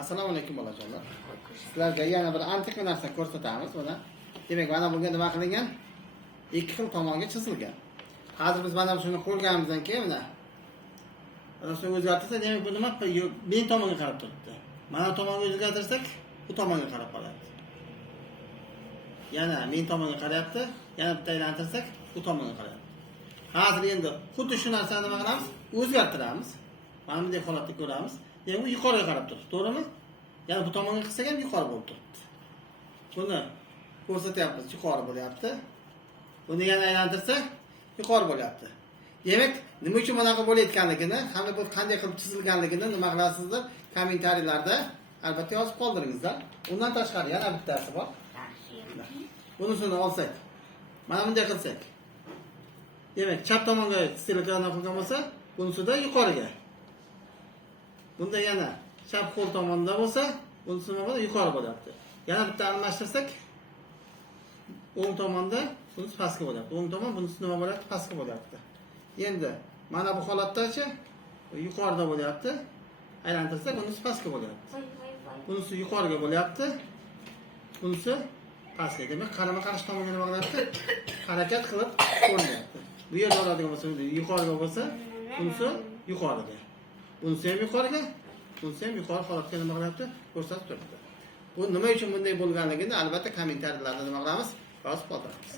Assalomu alaykum bolajonlar. Sizlarga yana bir antiq narsa ko'rsatamiz. Mana demak, mana bunga nima qilingan? Ikki xil tomonga chizilgan. Hozir biz mana shuni qo'yganimizdan keyin mana shuni o'zgartirsa, demak bu nima? Men tomonga qarab turibdi. Mana tomonga o'zgartirsak, bu tomonga qarab qoladi. Yana men tomonga qarayapti, yana bitta aylantirsak, bu tomonga qarayapti. Hozir endi xuddi shu narsani nima qilamiz? O'zgartiramiz. Mana bunday holatni ko'ramiz. Yani bu yuqoriga qarab turibdi, to'g'rimi? Yani bu tomonga qilsak ham yuqori bo'lib turibdi. Buni ko'rsatyapmiz, yuqori bo'lyapti. Buni yana aylantirsak, yuqori bo'lyapti. Demak, nima uchun bunaqa bo'layotganligini, hamda bu qanday qilib chizilganligini nima qilasizlar? Kommentariyalarda albatta yozib qoldiringizlar. Undan tashqari yana bittasi bor. Bunisini olsak, mana bunday qilsak. Demak, chap tomonga stilkani qilgan bo'lsa, bunisida yuqoriga. Bunda yana chap qo'l tomonda bo'lsa, bunisi nima bo'ladi? Yuqori bo'lyapti. Yana bitta almashtirsak, o'ng tomonda bunisi pastga bo'lyapti. O'ng tomon bunisi nima bo'lyapti? Pastga bo'lyapti. Endi mana bu holatdachi yuqorida bo'lyapti. Aylantirsak, bunisi pastga bo'lyapti. Bunisi yuqoriga bo'lyapti. Bunisi pastga. Demak, qarama-qarshi tomonga nima qilyapti? Harakat qilib ko'rinyapti. Bu yerda oladigan bo'lsa, yuqoriga bo'lsa, bunisi yuqoriga. Bunisi ham yuqoriga, bunisi ham yuqori holatga nima qilyapti? Ko'rsatib turibdi. Bu nima uchun bunday bo'lganligini albatta kommentariyalarda nima qilamiz? Yozib qoldiramiz.